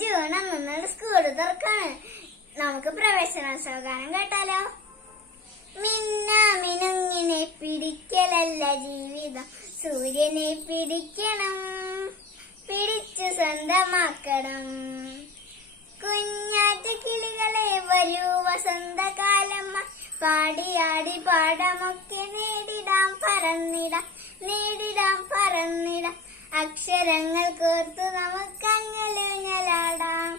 June 1 school തുറക്കാണ്. നമുക്ക് പ്രവേശനോത്സവ ഗാനം കേട്ടാലോ? മിന്നുങ്ങിനെ പിടിക്കലല്ല ജീവിതം, സൂര്യനെ പിടിക്കണം, പിടിച്ചു സ്വന്തമാക്കണം. കുഞ്ഞാറ്റ കിളികളെ വരൂ വസന്തകാലം, പാടിയാടി പാടമൊക്കെ നേടിടാം പറന്നിടാം. അക്ഷരങ്ങൾ കോർത്തു നമുക്കങ്ങലൂഞ്ഞലാടാം,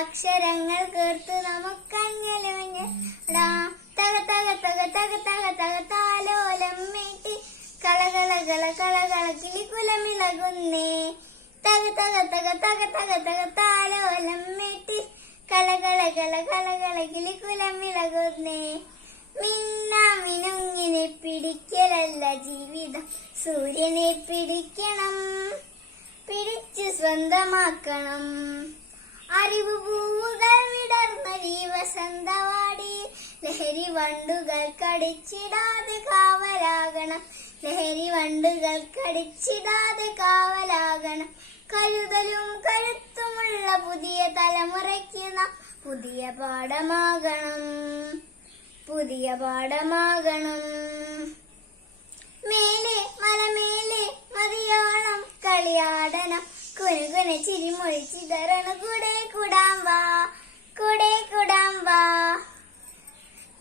അക്ഷരങ്ങൾ കോർത്തു നമുക്കങ്ങലൂഞ്ഞലാടാം. തക തക തക തക തക തക താലോലം മീട്ടി കളകള കിളികുലമിളകുന്നേ. തക തക തക തക തക തക താലോലം മീട്ടി കളകള കിളികുലമിളകുന്നേ. മിന്നുങ്ങിനെ പിടിക്കലല്ല ജീവിതം, സൂര്യനെ പിടിക്കണം, പിടിച്ചു സ്വന്തമാക്കണം. അറിവ് പൂവുകൾ വിടർന്നൊരീ വസന്തവാടി, ലഹരി വണ്ടുകൾ കടിച്ചിടാതെ കാവലാകണം, ലഹരി വണ്ടുകൾ കടിച്ചിടാതെ കാവലാകണം. കരുതലും കരുത്തുമുള്ള പുതിയ തലമുറയ്ക്ക് നാം പുതിയ പാഠമാകണം. മേലെ മലമേലെ മതിയോളം കളിയാടണം, കുനുകുന ചിരിമൊഴിച്ചിതറണ കൂടെ കൂടാം വാ.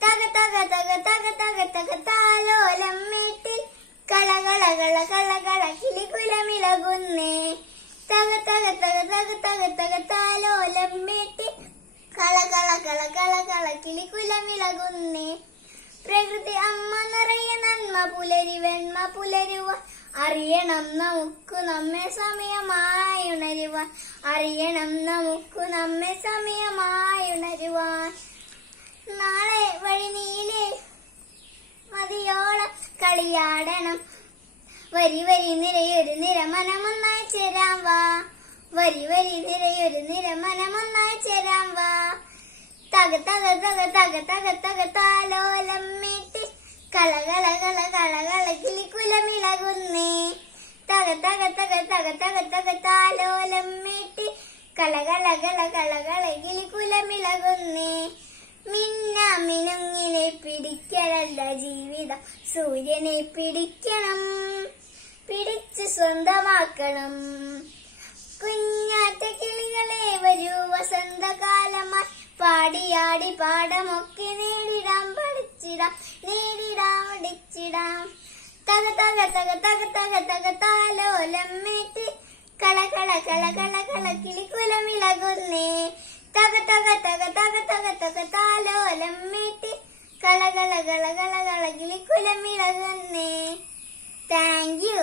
തക തക തക തക തക തക താലോലം മീട്ടി കളകള കിളികുലമിളകുന്നേ. തക തക തക തക തക തക താലോലം മീട്ടി കളകള കിളികുലമിളകുന്നേ. പ്രകൃതി അമ്മ നിറയെ നന്മ പുലരി വെണ്മ പുലരുവാൻ, അറിയണം നമുക്ക് നമ്മെ സമയമായുണരുവാൻ, അറിയണം നമുക്ക് നമ്മെ സമയമായുണരുവാൻ. നാളെ വഴി നീലെ മതിയോളം കളിയാടണം, വരി വരി നിരയൊരു നിര മനമൊന്നായി ചേരാം വാ, വരി വരി നിരയൊരു നിര മനമൊന്നായി ചേരാം വാ. തക തക തക തക തക തക താലോലം മീട്ടി കളകള കിളികുലമിളകുന്നേ. തക തക തക തക തക തക താലോലം മീട്ടി കളകള കിളികുലമിളകുന്നേ. മിന്നുങ്ങിനെ പിടിക്കലല്ല ജീവിതം, സൂര്യനെ പിടിക്കണം, പിടിച്ചു സ്വന്തമാക്കണം. കുഞ്ഞാറ്റ കിളികളെ വരൂ വസന്തകാലമായി, പാടിയാടി പാടമൊക്കെ നേടിടാം തക തക തക തക തക തക താലോലം മീട്ടി കളകള കിളികുലമിളകുന്നേ. തക തക തക തക തക തക താലോലം മീട്ടി കളകള കിളികുലമിളകുന്നേ. Thank you.